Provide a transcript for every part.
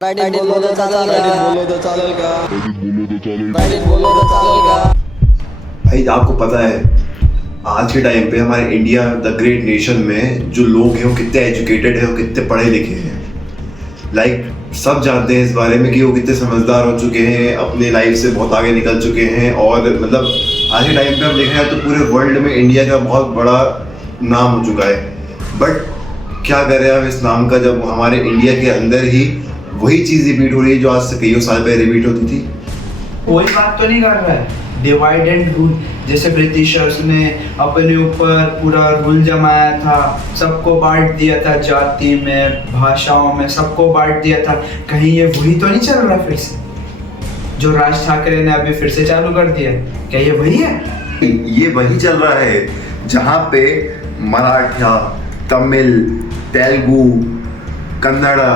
मराठीत बोललो तर चालेल का? बोललो तर चालेल का? मराठीत बोललो तर चालेल का? भाई आपको पता है आज के टाइम पे हमारे इंडिया द ग्रेट नेशन में जो लोग हैं वो कितने एजुकेटेड हैं, वो कितने पढ़े लिखे हैं। सब जानते हैं इस बारे में कि वो कितने समझदार हो चुके हैं, अपने लाइफ से बहुत आगे निकल चुके हैं। और मतलब आज के टाइम पे हम देखें तो पूरे वर्ल्ड में इंडिया का बहुत बड़ा नाम हो चुका है। बट क्या करें हम इस नाम का, जब हमारे इंडिया के अंदर ही वही चीज़ रिपीट हो रही है जो आज से कई साल पहले रिपीट होती थी। कोई बात तो नहीं कर रहा है डिवाइड एंड रूल, जैसे ब्रिटिशर्स ने अपने ऊपर पूरा रूल जमाया था, सबको बांट दिया था, जाति में, भाषाओं में सबको बांट दिया था। कहीं ये वही तो नहीं चल रहा फिर से, जो राज ठाकरे ने अभी फिर से चालू कर दिया? क्या ये वही है? ये वही चल रहा है जहाँ पे मराठा, तमिल, तेलुगु, कन्नड़ा,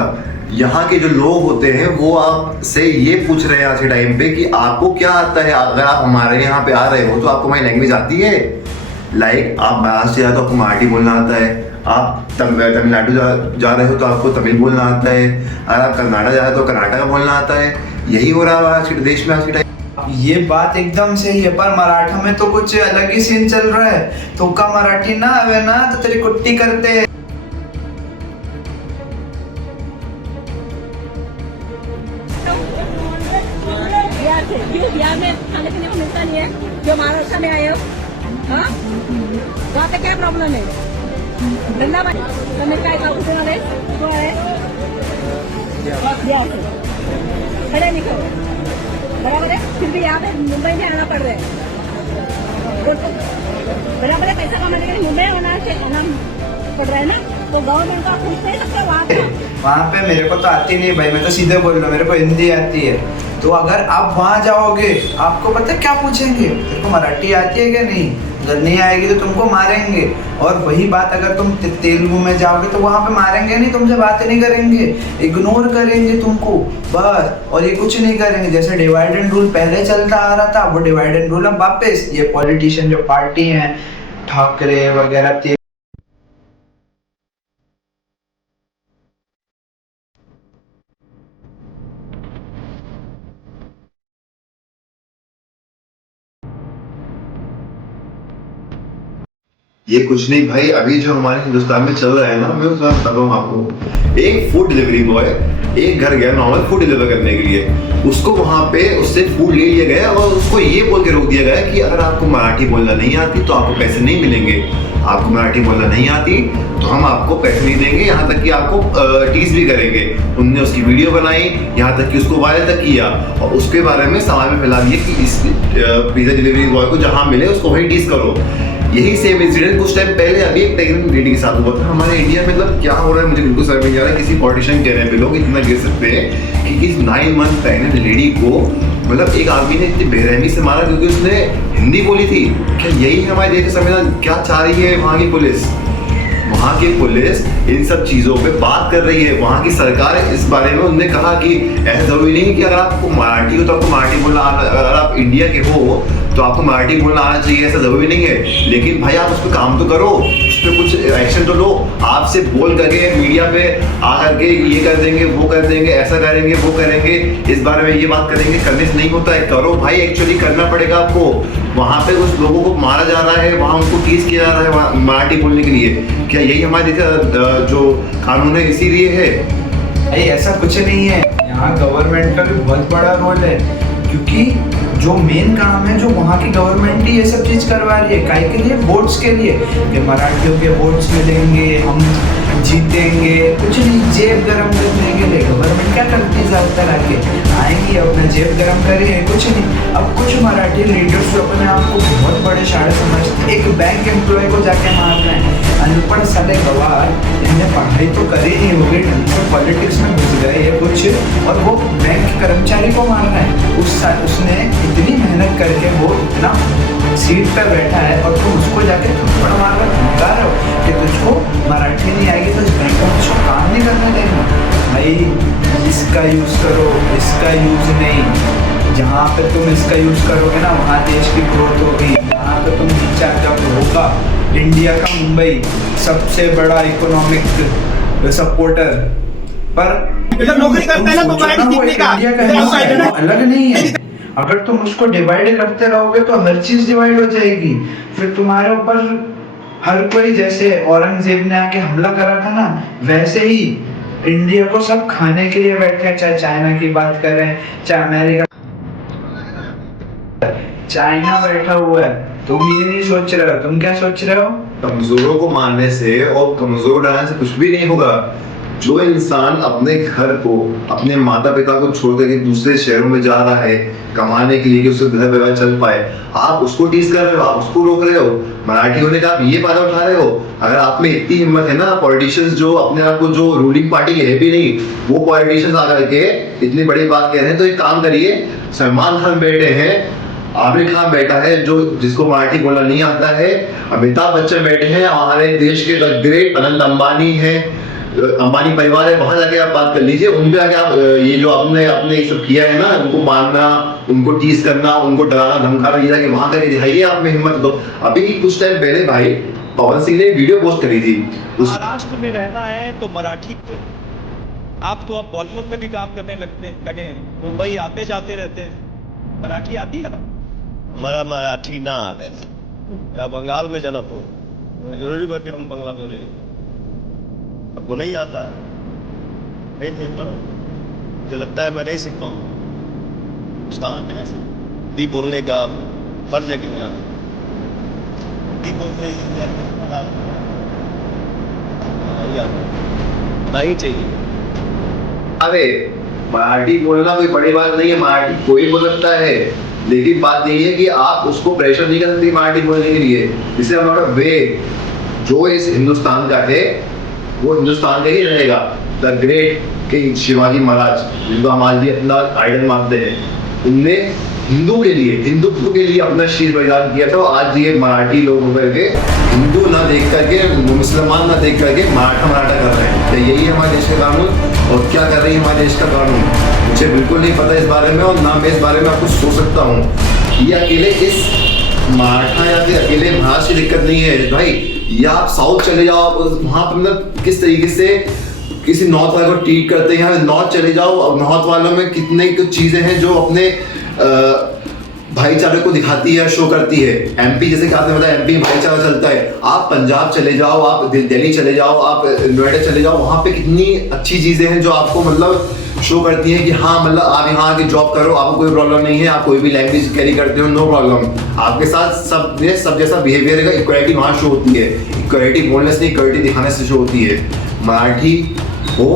यहाँ के जो लोग होते हैं वो आपसे ये पूछ रहे हैं आज के टाइम पे कि आपको क्या आता है। अगर आप हमारे यहाँ पे आ रहे हो तो आपको हमारी लैंग्वेज आती है। आप महाराष्ट्र जा तो आपको मराठी बोलना आता है, आप तमिलनाडु जा रहे हो तो आपको तमिल बोलना आता है, अगर आप कर्नाटक जा रहे हो तो कर्नाटक का बोलना आता है। यही हो रहा है आज के देश में आज के टाइम। ये बात एकदम सही है, पर मराठा में तो कुछ अलग ही सीन चल रहा है। तो का मराठी ना आवे ना तो तेरी कुट्टी करते हैं। क्यों बिहार में खाने पीने को मिलता नहीं है? जो महाराष्ट्र में आए हो, हाँ, वहाँ पे क्या प्रॉब्लम है? वृंदावन तुम्हें काय का कुठून आले? कुठून आले? पढ़े लिखे हो, बराबर है? फिर भी यहाँ पे मुंबई में आना पड़ रहा है, बराबर है? पैसा कमाने के लिए मुंबई आना पड़ रहा है ना? तो गवर्नमेंट का कुछ नहीं सकता वहाँ पे मेरे को तो आती नहीं भाई, मैं तो सीधे बोल रहा हूँ, मेरे को हिंदी आती है। तो अगर आप वहाँ जाओगे आपको पता है क्या पूछेंगे? तेरे को मराठी आती है क्या? नहीं, अगर नहीं आएगी तो तुमको मारेंगे। और वही बात अगर तुम तेलुगु में जाओगे तो वहाँ पे मारेंगे नहीं, तुमसे बातें नहीं करेंगे, इग्नोर करेंगे तुमको बस। और ये कुछ नहीं करेंगे। जैसे डिवाइड एंड रूल पहले चलता आ रहा था, वो डिवाइड एंड रूल अब वापस ये पॉलिटिशियन जो पार्टी है ठाकरे वगैरह ये कुछ नहीं भाई, अभी जो हमारे हिंदुस्तान में चल रहा है ना, मैं उसका बता रहा हूँ आपको। एक फूड डिलीवरी बॉय एक घर गया नॉर्मल फूड डिलीवर करने के लिए, उसको वहां पे उससे फूड ले लिया गया और उसको ये बोल के रोक दिया गया कि अगर आपको मराठी बोलना नहीं आती तो आपको पैसे नहीं मिलेंगे। आपको मराठी बोलना नहीं आती तो हम आपको पैसे नहीं देंगे, यहाँ तक कि आपको टीज भी करेंगे। उनने उसकी वीडियो बनाई, यहाँ तक कि उसको वायरल तक किया और उसके बारे में समाज में फैला दिया कि इस पिज्जा डिलीवरी बॉय को जहाँ मिले उसको वही टीज करो। यही सेम इंसिडेंट कुछ टाइम पहले अभी एक प्रेग्नेंट लेडी के साथ हुआ था हमारे इंडिया में। मतलब क्या हो रहा है मुझे बिल्कुल समझ नहीं आ रहा है। किसी पॉलिटिशियन कहने पे लोग इतना गिर सकते हैं कि इस 9 मंथ प्रेग्नेंट लेडी को मतलब एक आदमी ने इतनी बेरहमी से मारा क्योंकि उसने हिंदी बोली थी। क्या यही हमारे देश का संविधान क्या चाह रही है? वहाँ की पुलिस इन सब चीज़ों पे बात कर रही है। वहाँ की सरकार इस बारे में उन्होंने कहा कि ऐसा जरूरी नहीं है कि अगर आपको मराठी हो तो आपको मराठी बोलना, अगर आप इंडिया के हो तो आपको मराठी बोलना आना चाहिए, ऐसा जरूरी नहीं है। लेकिन भाई आप उस पर काम तो करो, उस पर कुछ एक्शन तो लो। आपसे बोल करके मीडिया पे आ करके ये कर देंगे, वो कर देंगे, ऐसा करेंगे, वो करेंगे, इस बारे में ये बात करेंगे, करने से नहीं होता है। करो भाई, एक्चुअली करना पड़ेगा आपको। वहाँ पे कुछ लोगों को मारा जा रहा है, वहाँ उनको टीज किया जा रहा है मराठी बोलने के लिए। क्या यही हमारे जो कानून है इसीलिए है? भाई ऐसा कुछ नहीं है, यहाँ गवर्नमेंट का भी बहुत बड़ा रोल है। क्योंकि जो मेन काम है, जो वहाँ की गवर्नमेंट ही ये सब चीज़ करवा रही है। काहे के लिए? वोट्स के लिए, कि मराठियों के वोट्स मिलेंगे, हम जीतेंगे। कुछ नहीं, जेब गरम करने के लिए गवर्नमेंट क्या करती है? ज़्यादातर आके आएंगी अपना जेब गरम करेंगे, कुछ नहीं। अब कुछ मराठी लीडर्स जो अपने आप को बहुत बड़े शायर समझते, एक बैंक एम्प्लॉय को जाके मार रहे हैं। अनपढ़ साले गवार, इन्हें पढ़ाई तो करी नहीं होगी, ढंग से पॉलिटिक्स में घुस गए ये कुछ, और वो बैंक कर्मचारी को मार रहे हैं। उसने इतनी मेहनत करके वो इतना सीट पर बैठा है और तुम उसको जाके थप्पड़ मार कर धमका रहे हो कि तुझको मराठी नहीं आएगी तो इस बैंक में उसको काम नहीं करने देना। भाई इसका यूज़ करो, इसका यूज़ नहीं। जहाँ पे तुम इसका यूज़ करोगे ना वहाँ देश की ग्रोथ होगी। यहाँ पे तुम नीचा जब होगा, इंडिया का मुंबई सबसे बड़ा इकोनॉमिक सपोर्टर, पर जब नौकरी करता है ना तो मराठी सीखने का इंडिया का इधर हिस्सा outside है, है ना। अलग नहीं है। अगर तुम उसको डिवाइड करते रहोगे तो हर चीज डिवाइड हो जाएगी। फिर तुम्हारे ऊपर हर कोई, जैसे औरंगजेब ने आके हमला करा था ना, वैसे ही इंडिया को सब खाने के लिए बैठे हैं। चाहे चाइना की बात करें, चाहे अमेरिका, चाइना बैठा हुआ है। तुम ये नहीं सोच रहे हो, तुम क्या सोच रहे हो? कमजोरों को मारने से और कमजोर बनाने से कुछ भी नहीं होगा। जो इंसान अपने घर को, अपने माता पिता को छोड़ करके दूसरे शहरों में जा रहा है कमाने के लिए कि उसका घर परिवार चल पाए, आप उसको टीज कर रहे हो, आप उसको रोक रहे हो। मराठी होने का आप ये फायदा उठा रहे हो। अगर आप में इतनी हिम्मत है ना, पॉलिटिशियंस जो अपने आप को, जो रूलिंग पार्टी के है भी नहीं, वो पॉलिटिशियंस आकर के इतनी बड़ी बात कह रहे हैं, तो एक काम करिए, सलमान खान बैठे हैं, आमिर खान बैठा है जो जिसको मराठी बोलना नहीं आता है, अमिताभ बच्चन बैठे हैं, हमारे देश के ग्रेट अनंत अंबानी है, अंबानी परिवार है, वहां जाके आप बात कर लीजिए। उनपे आके आप ये जो आपने आपने ये सब किया है ना, उनको मारना, उनको टीज करना, उनको डराना धमकाना, ये जाके वहां करके दिखाइए आप में हिम्मत। तो अभी कुछ टाइम पहले भाई पवन सिंह ने वीडियो पोस्ट करी थी महाराष्ट्र में रहना है तो मराठी आप तो अब बॉलीवुड में भी काम करने लगे हैं, मुंबई आते जाते रहते हैं, मराठी आती है? हमारा मराठी ना आवे या बंगाल में जन्म हो, जरूरी बात हम बंगला बोले, आपको नहीं आता नहीं सीखता, मुझे लगता है मैं नहीं सीखता हूँ। दी बोलने का फर्ज है कि दी बोलने नहीं चाहिए। अरे मराठी बोलना कोई बड़ी बात नहीं है, मराठी कोई बोल सकता है, लेकिन बात यही है कि आप उसको प्रेशर नहीं कर सकते मराठी बोलने के लिए। जिससे हमारा वे जो इस हिंदुस्तान का है वो हिंदुस्तान का ही रहेगा। The great king Shivaji Maharaj, जिनको हम आज भी अपना आइडल मानते हैं, उनने हिंदुत्व के लिए अपना शीश बलिदान किया था। आज ये मराठी लोग होकर के हिंदू ना देख करके, मुसलमान ना देख करके मराठा कर रहे हैं। तो यही है हमारे देश का कानून। और क्या कर रही है हमारे देश का कानून, मुझे बिल्कुल नहीं पता इस बारे में, और ना मैं इस बारे में आपको सोच सकता हूँ। ये अकेले इस मराठा या फिर अकेले महाराष्ट्र की दिक्कत नहीं है भाई, या आप साउथ चले जाओ, वहाँ पर मतलब किस तरीके से किसी नॉर्थ वाले को ट्रीट करते हैं। नॉर्थ चले जाओ, नॉर्थ वालों में कितने कुछ चीज़ें हैं जो अपने भाईचारे को दिखाती है, शो करती है। एमपी जैसे कि आपने बताया, एमपी भाईचारा चलता है। आप पंजाब चले जाओ, आप दिल्ली चले जाओ, आप नोएडा चले जाओ, वहाँ पे कितनी अच्छी चीज़ें हैं जो आपको मतलब शो करती हैं कि हाँ मतलब आप यहाँ आके जॉब करो, आपको कोई प्रॉब्लम नहीं है, आप कोई भी लैंग्वेज कैरी करते हो, नो प्रॉब्लम। आपके साथ सब जैसा बिहेवियर का इक्वालिटी वहाँ शो होती है। इक्वालिटी बोलने से नहीं, इक्वालिटी दिखाने से शो होती है। मराठी हो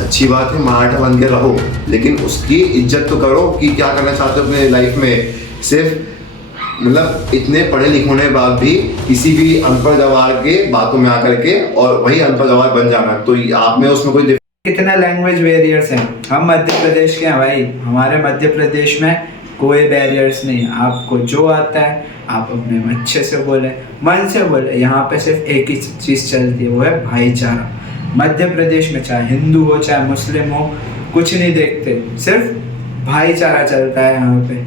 अच्छी बात है, मराठा बन के रहो, लेकिन उसकी इज्जत तो करो कि क्या करना चाहते हो अपने लाइफ में। सिर्फ मतलब इतने पढ़े लिखे होने के बाद भी किसी भी अनपढ़ गवार के बातों में आकर के और वही अनपढ़ गवार बन जाना, तो आप में उसमें कोई कितने लैंग्वेज बैरियर्स हैं। हम मध्य प्रदेश के हैं भाई, हमारे मध्य प्रदेश में कोई बैरियर्स नहीं। आपको जो आता है आप अपने में अच्छे से बोले, मन से बोले। यहाँ पे सिर्फ एक ही चीज़ चलती है, वो है भाईचारा। मध्य प्रदेश में चाहे हिंदू हो चाहे मुस्लिम हो, कुछ नहीं देखते, सिर्फ भाईचारा चलता है यहाँ पे।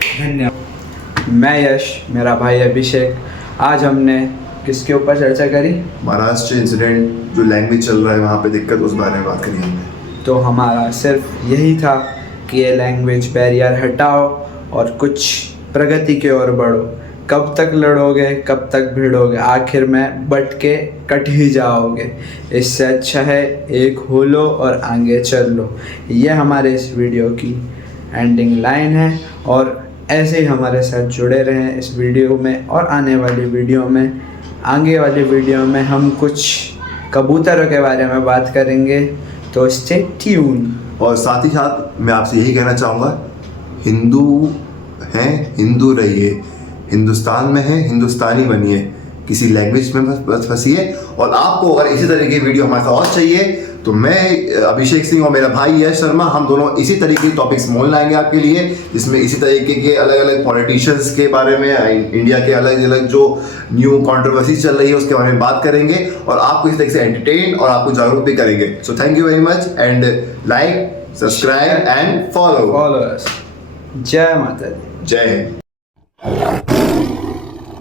धन्यवाद। मैं यश, मेरा भाई अभिषेक। आज हमने किसके ऊपर चर्चा करी? महाराष्ट्र इंसिडेंट, जो लैंग्वेज चल रहा है वहाँ पे दिक्कत, उस बारे में बात करी हमने। तो हमारा सिर्फ यही था कि ये लैंग्वेज बैरियर हटाओ और कुछ प्रगति की ओर बढ़ो। कब तक लड़ोगे, कब तक भिड़ोगे, आखिर में बट के कट ही जाओगे। इससे अच्छा है एक हो लो और आगे चल लो। ये हमारे इस वीडियो की एंडिंग लाइन है, और ऐसे ही हमारे साथ जुड़े रहें इस वीडियो में और आने वाली वीडियो में। आगे वाली वीडियो में हम कुछ कबूतरों के बारे में बात करेंगे, तो स्टे ट्यून। और साथ ही साथ मैं आपसे यही कहना चाहूँगा, हिंदू हैं, हिंदू रहिए, हिंदुस्तान में है, हिंदुस्तानी बनिए, किसी लैंग्वेज में बस फंसिए। और आपको अगर इसी तरह की वीडियो हमारे साथ और चाहिए तो मैं अभिषेक सिंह और मेरा भाई यश शर्मा, हम दोनों इसी तरीके के टॉपिक्स मोल लाएंगे आपके लिए, जिसमें इसी तरीके के अलग अलग पॉलिटिशियंस के बारे में, इंडिया के अलग अलग जो न्यू कंट्रोवर्सी चल रही है उसके बारे में बात करेंगे, और आपको इस तरह से एंटरटेन और आपको जागरूक भी करेंगे। So thank you very much, and like, subscribe and follow. जय माता दी। जय हिंद।